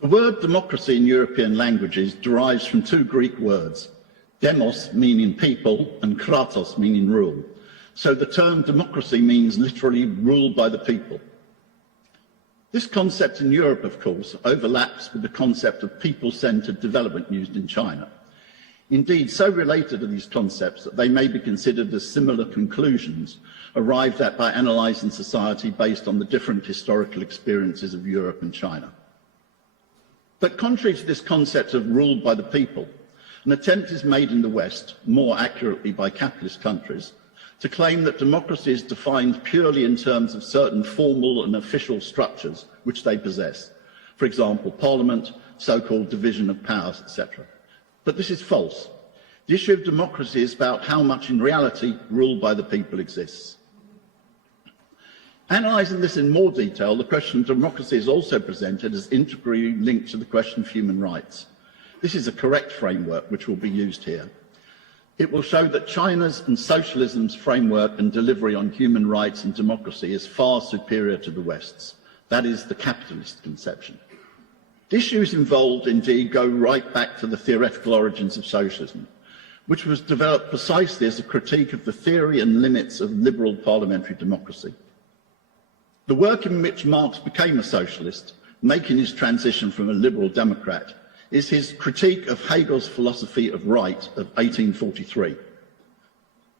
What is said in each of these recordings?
The word democracy in European languages derives from two Greek words, demos meaning people and kratos meaning rule. So the term democracy means literally ruled by the people. This concept in Europe, of course, overlaps with the concept of people-centered development used in China. Indeed, so related are these concepts that they may be considered as similar conclusions arrived at by analysing society based on the different historical experiences of Europe and China. But contrary to this concept of ruled by the people, an attempt is made in the West, more accurately by capitalist countries, to claim that democracy is defined purely in terms of certain formal and official structures which they possess. For example, parliament, so-called division of powers, etc. But this is false. The issue of democracy is about how much in reality rule by the people exists. Analysing this in more detail, the question of democracy is also presented as integrally linked to the question of human rights. This is a correct framework which will be used here. It will show that China's and socialism's framework and delivery on human rights and democracy is far superior to the West's. That is the capitalist conception. The issues involved, indeed, go right back to the theoretical origins of socialism, which was developed precisely as a critique of the theory and limits of liberal parliamentary democracy. The work in which Marx became a socialist, making his transition from a liberal democrat, is his critique of Hegel's philosophy of right of 1843.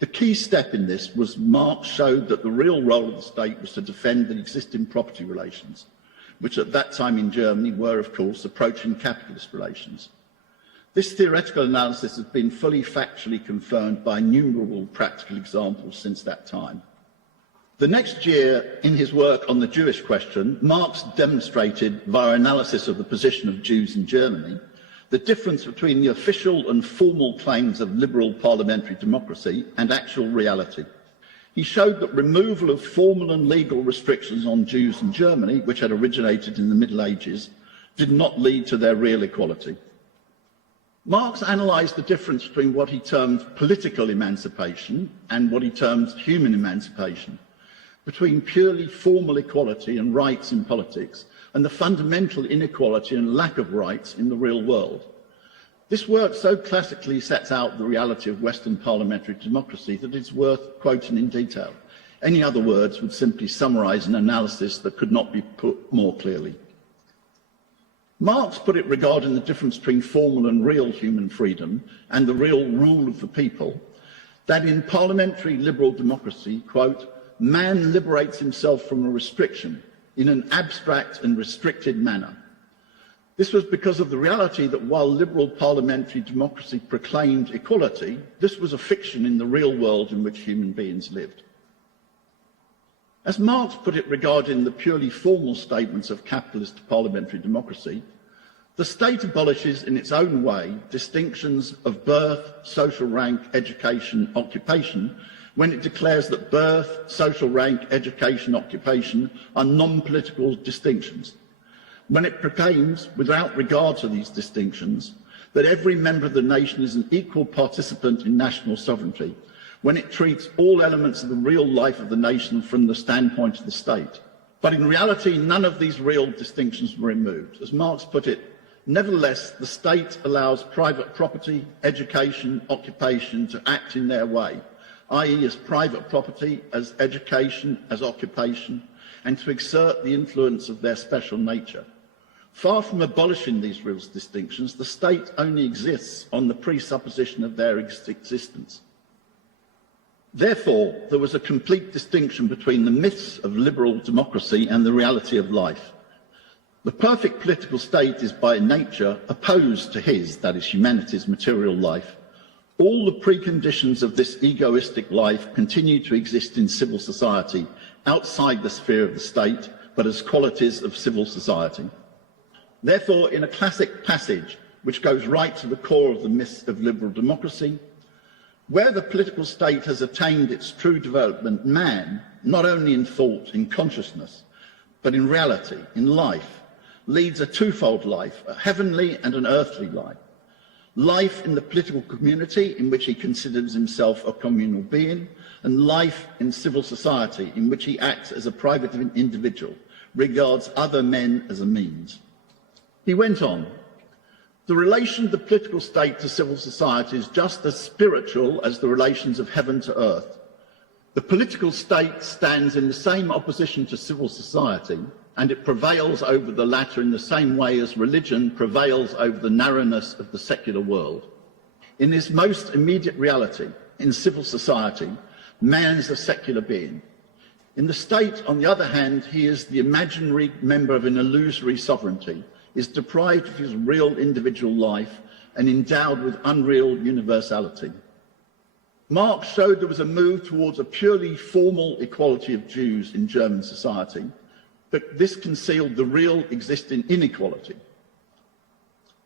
The key step in this was Marx showed that the real role of the state was to defend the existing property relations, which at that time in Germany were, of course, approaching capitalist relations. This theoretical analysis has been fully factually confirmed by innumerable practical examples since that time. The next year, in his work on the Jewish question, Marx demonstrated, via analysis of the position of Jews in Germany, the difference between the official and formal claims of liberal parliamentary democracy and actual reality. He showed that removal of formal and legal restrictions on Jews in Germany, which had originated in the Middle Ages, did not lead to their real equality. Marx analysed the difference between what he termed political emancipation and what he termed human emancipation, between purely formal equality and rights in politics and the fundamental inequality and lack of rights in the real world. This work so classically sets out the reality of Western parliamentary democracy that it's worth quoting in detail. Any other words would simply summarise an analysis that could not be put more clearly. Marx put it regarding the difference between formal and real human freedom and the real rule of the people, that in parliamentary liberal democracy, quote, man liberates himself from a restriction in an abstract and restricted manner. This was because of the reality that while liberal parliamentary democracy proclaimed equality, this was a fiction in the real world in which human beings lived. As Marx put it regarding the purely formal statements of capitalist parliamentary democracy, the state abolishes in its own way distinctions of birth, social rank, education, occupation, when it declares that birth, social rank, education, occupation are non-political distinctions, when it proclaims, without regard to these distinctions, that every member of the nation is an equal participant in national sovereignty, when it treats all elements of the real life of the nation from the standpoint of the state. But in reality, none of these real distinctions were removed. As Marx put it, nevertheless, the state allows private property, education, occupation to act in their way, i.e. as private property, as education, as occupation, and to exert the influence of their special nature. Far from abolishing these real distinctions, the state only exists on the presupposition of their existence. Therefore, there was a complete distinction between the myths of liberal democracy and the reality of life. The perfect political state is by nature opposed to his, that is humanity's, material life. All the preconditions of this egoistic life continue to exist in civil society, outside the sphere of the state, but as qualities of civil society. Therefore, in a classic passage, which goes right to the core of the myth of liberal democracy, where the political state has attained its true development, man, not only in thought, in consciousness, but in reality, in life, leads a twofold life, a heavenly and an earthly life. Life in the political community, in which he considers himself a communal being, and life in civil society, in which he acts as a private individual, regards other men as a means. He went on, "The relation of the political state to civil society is just as spiritual as the relations of heaven to earth. The political state stands in the same opposition to civil society, and it prevails over the latter in the same way as religion prevails over the narrowness of the secular world. In his most immediate reality, in civil society, man is a secular being. In the state, on the other hand, he is the imaginary member of an illusory sovereignty, is deprived of his real individual life and endowed with unreal universality." Marx showed there was a move towards a purely formal equality of Jews in German society, but this concealed the real existing inequality.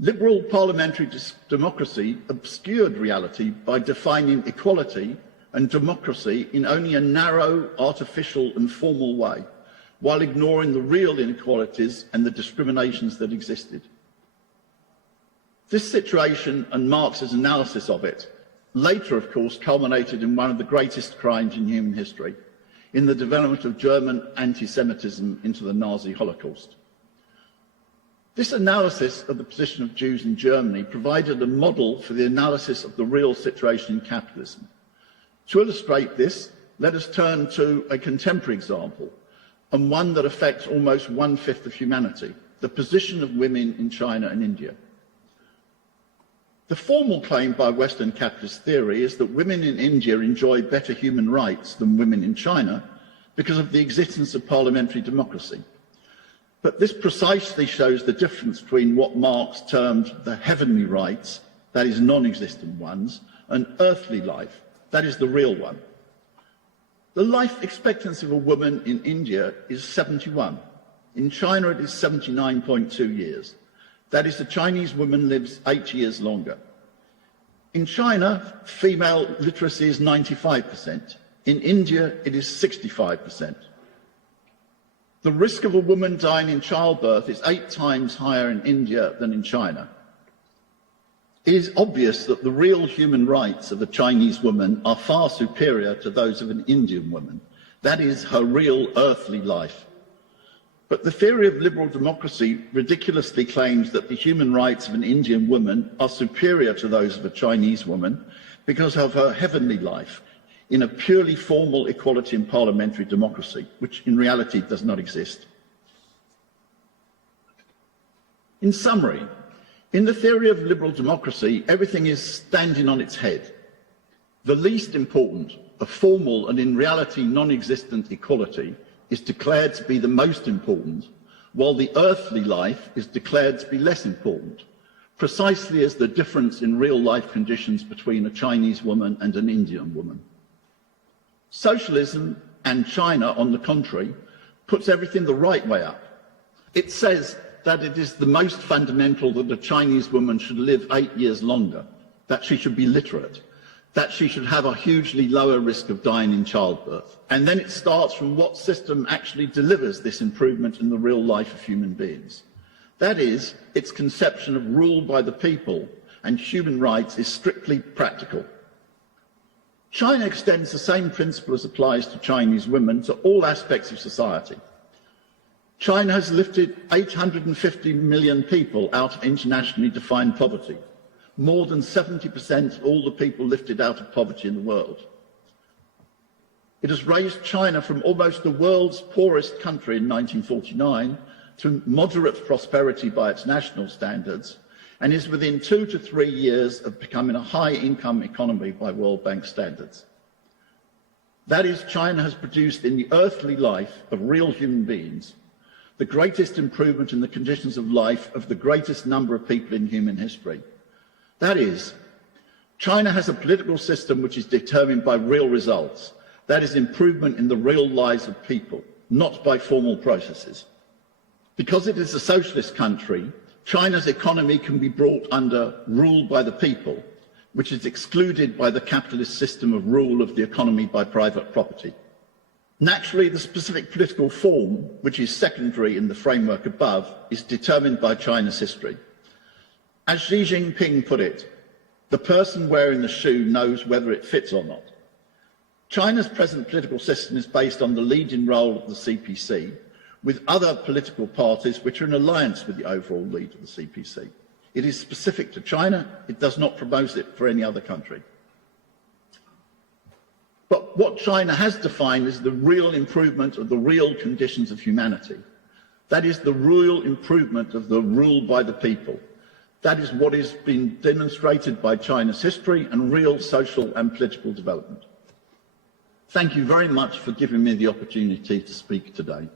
Liberal parliamentary democracy obscured reality by defining equality and democracy in only a narrow, artificial and formal way, while ignoring the real inequalities and the discriminations that existed. This situation and Marx's analysis of it later, of course, culminated in one of the greatest crimes in human history, in the development of German anti-Semitism into the Nazi Holocaust. This analysis of the position of Jews in Germany provided a model for the analysis of the real situation in capitalism. To illustrate this, let us turn to a contemporary example, and one that affects almost 1/5 of humanity, the position of women in China and India. The formal claim by Western capitalist theory is that women in India enjoy better human rights than women in China because of the existence of parliamentary democracy. But this precisely shows the difference between what Marx termed the heavenly rights, that is non-existent ones, and earthly life, that is the real one. The life expectancy of a woman in India is 71. In China it is 79.2 years. That is, the Chinese woman lives 8 years longer. In China, female literacy is 95%. In India, it is 65%. The risk of a woman dying in childbirth is 8 times higher in India than in China. It is obvious that the real human rights of the Chinese woman are far superior to those of an Indian woman. That is her real earthly life. But the theory of liberal democracy ridiculously claims that the human rights of an Indian woman are superior to those of a Chinese woman because of her heavenly life in a purely formal equality in parliamentary democracy, which in reality does not exist. In summary, in the theory of liberal democracy, everything is standing on its head. The least important, a formal and in reality non-existent equality, is declared to be the most important, while the earthly life is declared to be less important, precisely as the difference in real life conditions between a Chinese woman and an Indian woman. Socialism and China, on the contrary, puts everything the right way up. It says that it is the most fundamental that a Chinese woman should live 8 years longer, that she should be literate, that she should have a hugely lower risk of dying in childbirth. And then it starts from what system actually delivers this improvement in the real life of human beings. That is, its conception of rule by the people and human rights is strictly practical. China extends the same principle as applies to Chinese women to all aspects of society. China has lifted 850 million people out of internationally defined poverty, more than 70% of all the people lifted out of poverty in the world. It has raised China from almost the world's poorest country in 1949 to moderate prosperity by its national standards, and is within 2 to 3 years of becoming a high-income economy by World Bank standards. That is, China has produced in the earthly life of real human beings the greatest improvement in the conditions of life of the greatest number of people in human history. That is, China has a political system which is determined by real results. That is, improvement in the real lives of people, not by formal processes. Because it is a socialist country, China's economy can be brought under rule by the people, which is excluded by the capitalist system of rule of the economy by private property. Naturally, the specific political form, which is secondary in the framework above, is determined by China's history. As Xi Jinping put it, the person wearing the shoe knows whether it fits or not. China's present political system is based on the leading role of the CPC, with other political parties which are in alliance with the overall lead of the CPC. It is specific to China. It does not propose it for any other country. But what China has defined is the real improvement of the real conditions of humanity. That is the real improvement of the rule by the people. That is what has been demonstrated by China's history and real social and political development. Thank you very much for giving me the opportunity to speak today.